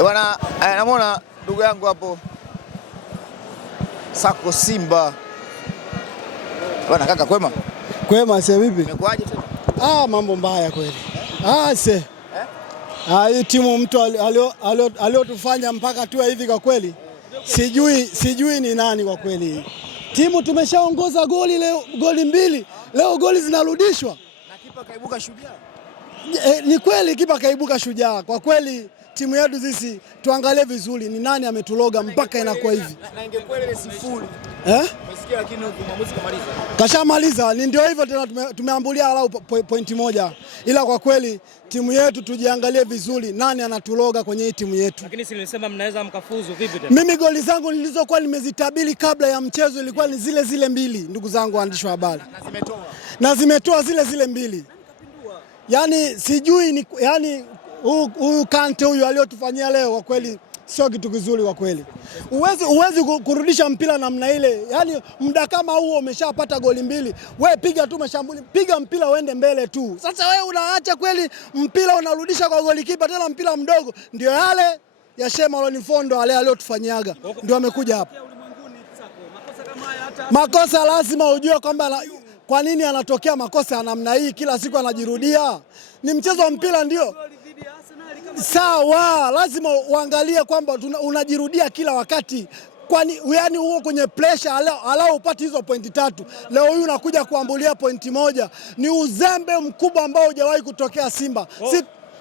Bwana, namuona ndugu yangu hapo Sako Simba. Bwana kaka, kwema? Kwema, sasa vipi? Umekuaje tena? Mambo mbaya kweli. Hii timu mtu aliotufanya mpaka tuwe hivi kwa kweli. Sijui ni nani kwa kweli. Timu tumeshaongoza goli mbili. Leo goli zinarudishwa. Na kipa kaibuka shujaa. Ni kweli kipa kaibuka shujaa. Kwa kweli timu yetu sisi tuangalie vizuri ni nani ametuloga mpaka inakuwa hivi. Na ingekuwa ile sifuri. Umesikia lakini mwamuzi kamaliza. Kashamaliza, ni ndio hivyo tena tumeambulia walau pointi moja. Ila kwa kweli timu yetu tujiangalie vizuri nani anatuloga kwenye hii timu yetu. Lakini si nilisema mnaweza mkafuzu vipi tena? Mimi goli zangu nilizokuwa nimezitabiri kabla ya mchezo ilikuwa ni zile mbili, ndugu zangu waandishi wa habari. Na zimetoa zile mbili. Yaani sijui huyu Kante huyu aliyotufanyia leo kwa kweli sio kitu kizuri kwa kweli. Uwezi kurudisha mpira namna ile. Yaani muda kama huo umeshapata goli mbili. Wewe piga tu mashambuli, piga mpira uende mbele tu. Sasa wewe unaacha kweli mpira unarudisha kwa golikipa tena mpira mdogo. Ndio yale ya Shema Lonifondo wale aliyotufanyiaga. Ndio amekuja hapa. Makosa lazima ujue kwamba kwa nini anatokea makosa ya namna hii kila siku anajirudia. Ni mchezo wa mpira ndio. Sawa, lazima uangalie kwamba unajirudia kila wakati. Kwani yani huo kwenye pressure ala upate hizo pointi 3. Leo huyu unakuja kuambulia pointi moja. Ni uzembe mkubwa ambao hujawahi kutokea Simba.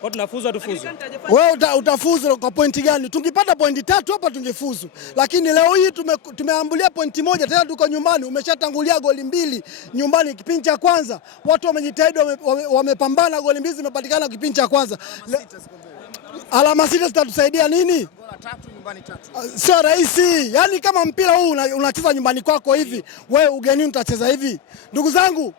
Kwa tunafuzu tufuzu. Wewe utafuzu kwa pointi gani? Tungepata pointi 3 hapa tungefuzu. Lakini leo hii tumeambulia pointi moja tena tuko nyumbani, umeshatangulia goli mbili nyumbani kipindi cha kwanza. Watu wamejitahidi wamepambana, goli mbili zimepatikana kipindi cha kwanza. Alama 6 zitatusaidia nini? Gola 3 nyumbani 3. Sio rahisi. Yaani kama mpira huu unacheza nyumbani kwako hivi, wewe ugenini utacheza hivi. Ndugu zangu,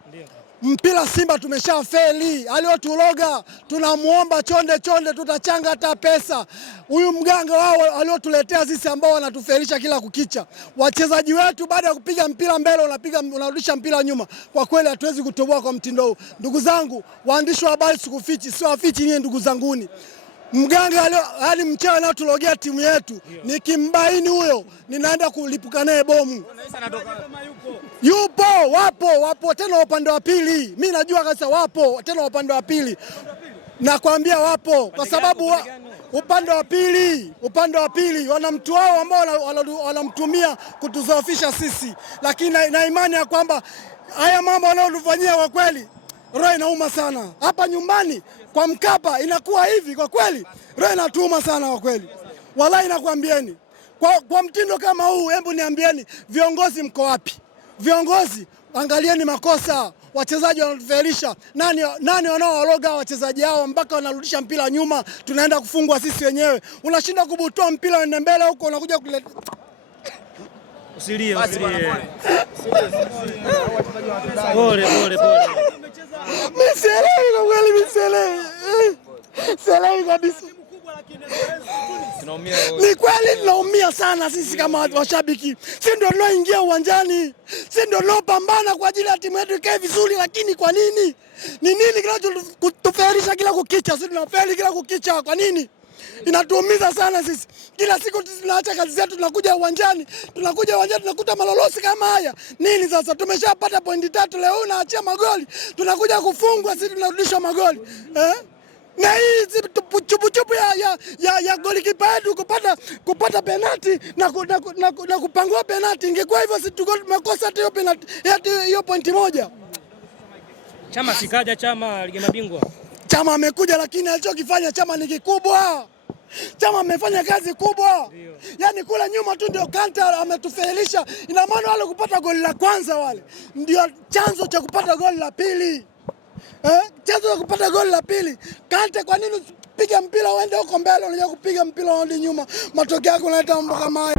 mpira Simba tumeshafeli. Aliyotuloga tunamuomba chonde tutachanga hata pesa. Huyu mganga wao aliyotuletea sisi ambao wanatufelisha kila kukicha. Wachezaji wetu baada ya kupiga mpira mbele unarudisha mpira nyuma. Kwa kweli hatuwezi kutoboa kwa mtindo huu. Ndugu zangu, waandishi wa habari sikufichi, sio afichi nyie ndugu zanguni. Mganga hadi mchawi nao tulogea timu yetu. Nikimbaini huyo ninaenda kulipuka naye bomu. Yupo, wapo tena upande wa pili. Mimi najua kabisa wapo tena upande wa pili. Nakwambia wapo kwa sababu upande wa pili wana mtu wao ambao wanamtumia kutuzofisha sisi. Lakini na imani ya kwamba haya mambo wanayotufanyia kwa kweli roho inauma sana. Hapa nyumbani kwa Mkapa inakuwa hivi kwa kweli. Roho inatuuma sana kwa kweli. Wallahi nakwambieni. Kwa mtindo kama huu hebu niambieni viongozi mko wapi? Viongozi angalieni makosa. Wachezaji wanatufelisha. Nani wanaowaloga wachezaji hao mpaka wanarudisha mpira nyuma tunaenda kufungwa sisi wenyewe. Unashinda kubutoa mpira uende mbele huko unakuja kuleta Usilie. Pole. Sielewi kabisa. Ni kweli tunaumia sana sisi kama washabiki. Sisi ndio tunaoingia uwanjani. Sisi ndio tunaopambana kwa ajili ya timu yetu ikae vizuri, lakini kwa nini? Ni nini kinachotufelisha kila kukicha? Sisi tunafeli kila kukicha. Kwa nini? Inatuumiza sana sisi. Kila siku tunaacha kazi zetu tunakuja uwanjani tunakuta malolosi kama haya. Nini sasa tumeshapata pointi 3 leo unaachia magoli. Tunakuja kufungwa sisi tunarudisha magoli. Na hii chupu ya golikipa yetu kupata penalti na kupangua penalti. Ingekuwa hivyo sisi tumekosa hiyo penalti hiyo pointi moja. Chama sikaja ligi mabingwa. Chama amekuja lakini alichokifanya Chama ni kikubwa. Chama amefanya kazi kubwa. Yaani kule nyuma tu ndio Kante ametufelisha. Ina maana wale kupata goli la kwanza wale ndio chanzo cha kupata goli la pili. Chanzo cha kupata goli la pili. Kante, kwa nini piga mpira uende huko mbele unakuja kupiga mpira unarudi nyuma? Matokeo yako unaleta mambo kama haya.